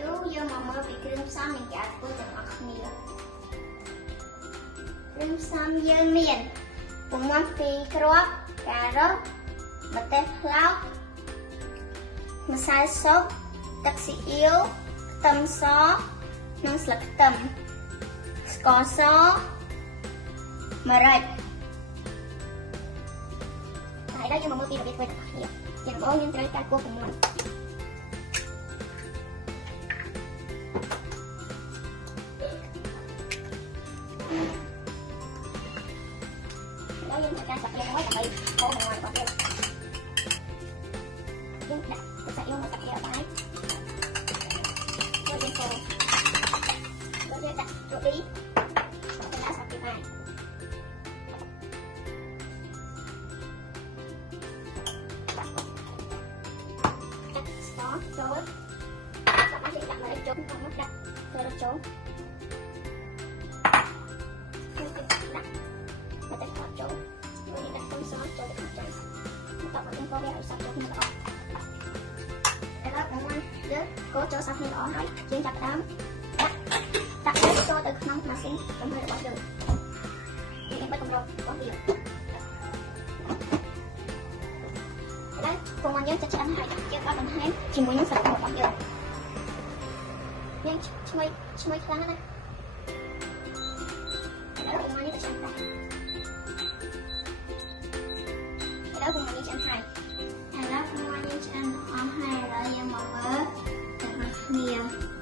យូរយើងមកមើលពីគ្រឿងផ្សំនៃការធ្វើទាំងអស់គ្នាគ្រឿងផ្សំយើងមានពងមាន់2គ្រាប់ការ៉ុតម្ទេសផ្លោកម្សៅស៊ុបទឹកស៊ីអ៊ីវខ្ទឹមសនិងស្លឹកខ្ទឹមស្ករសម្រេចហើយដល់យើងមកមើលពីរបៀបធ្វើទាំងអស់គ្នាជាដំបូងយើងត្រូវការគោះពងមាន់យើងត្រូវការសាច់យើងមួយដើម្បីកូរពងមាន់របស់យើងដាក់ទឹកសាច់យើងមកសាច់យើងបាយយើងកូរយើងដាក់រ៉ូឌីដាក់សាច់ពីបាយដាក់ស្ករចូលសាច់បាយយើងដាក់ម្រេចចូលមកដាក់ចូលម្ទេសថតចូលយើងដាក់ខ្ទឹមសចូលទៅក្នុងចានបន្តមកយើងកូរវាឲ្យសាច់ចូលគ្នាល្អឥឡូវពងមាន់យើងកូរចូលសាច់គ្នាល្អហើយយើងចាប់ផ្ដើមដាក់វាចូលទៅក្នុងម៉ាស៊ីនចំហុយរបស់យើងយើងបិទគម្របរបស់វាឥឡូវពងមាន់យើងចិត្តឆ្អិនហើយយើងបត់បន្ថែមជាមួយនឹងសាច់របស់យើងឈ្ងុយខ្លាំងណាស់ឥឡូវពងមាន់យើងឆ្អិនដែរឥឡូវពងមាន់យើងឆ្អិនហើយឥឡូវពងមាន់យើងឆ្អិនអស់ហើយឥឡូវយើងមកមើលទាំងអស់គ្នា